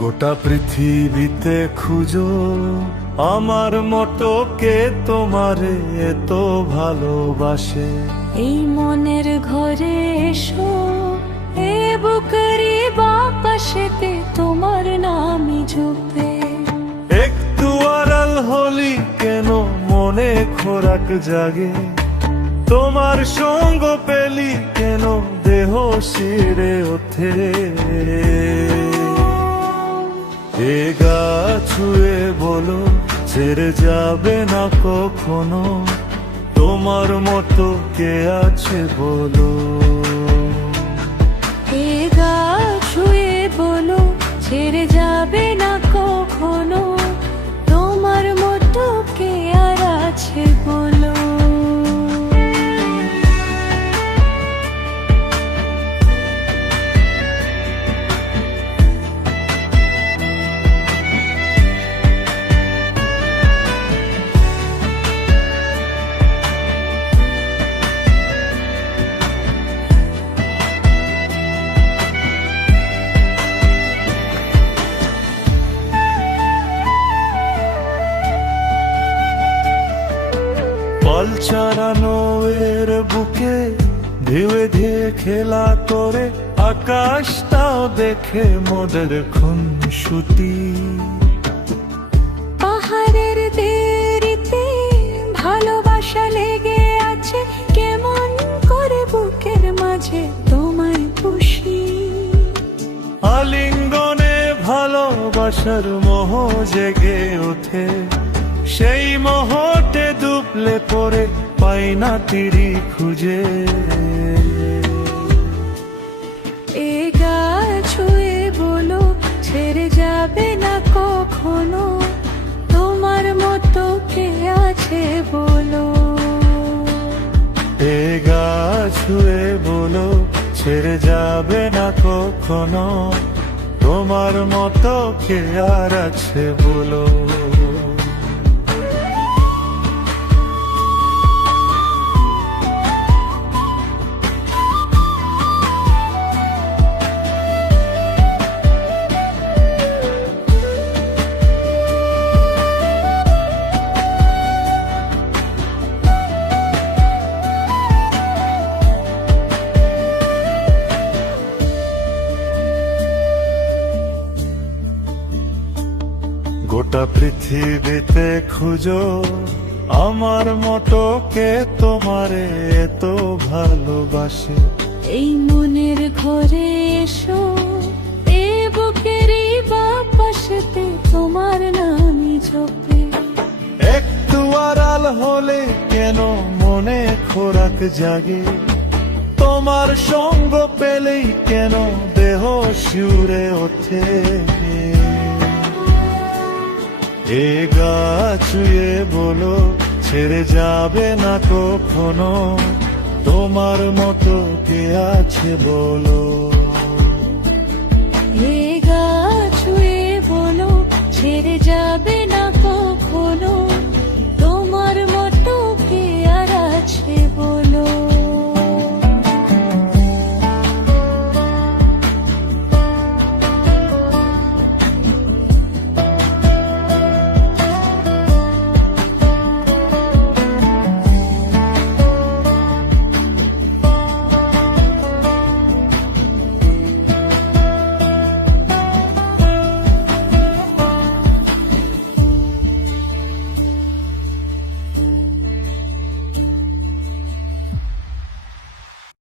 গোটা পৃথিবীতে খুঁজো আমার মতো কে তোমারে এত ভালোবাসে। এই মনের ঘরে এসো, এ বুকেরই বাপাশেতে তোমার নামই ঝুঁকবে। একটু আড়াল হলি কেন মনে খোরাক জাগে, তোমার সঙ্গ পেলি কেন দেহ শিরে ওঠে। এ গা ছুঁয়ে বলো ছেড়ে যাবে না কখনো, তোমার মতো কে আছে বলো। এ গা ছুঁয়ে বলো ছেড়ে যাবে না কখনো, তোমার মতো কে আর আছে বলো। পাল চারানো এর বুকে ধীরে ধীরে খেলা করে, আকাশটাও দেখে মোদের খুনসুটি। পাহাড়ের দেরিতে ভালোবাসা লেগে আছে, কেমন করে বুকের মাঝে তোমায় পুষি। আলিঙ্গনে ভালোবাসার মোহ জেগে ওঠে, সেই মোহতে ডুবলে পরে পাই না তীরি খুঁজে। এ গা ছুঁয়ে বলো ছেড়ে যাবে না কখনো, তোমার মতো কে আছে বলো। এ গা ছুঁয়ে বলো ছেড়ে যাবে না কখনো, তোমার মতো কে আর আছে বলো। গোটা পৃথিবীতে খুঁজো আমার মতো কে তোমারে এত ভালোবাসে। এই মনের ঘরে এসো, এ বুকেরই বাপাশেতে তোমার নামই ঝোঁকবে। একটু আড়াল হলে কেন মনে খোরাক জাগে, তোমার সঙ্গ পেলেই কেন দেহ শিউরে ওঠে। এ গা ছুঁয়ে বলো ছেড়ে যাবে না কখনো, তোমার মতো কে আছে বলো। এ গা ছুঁয়ে বলো ছেড়ে যাবে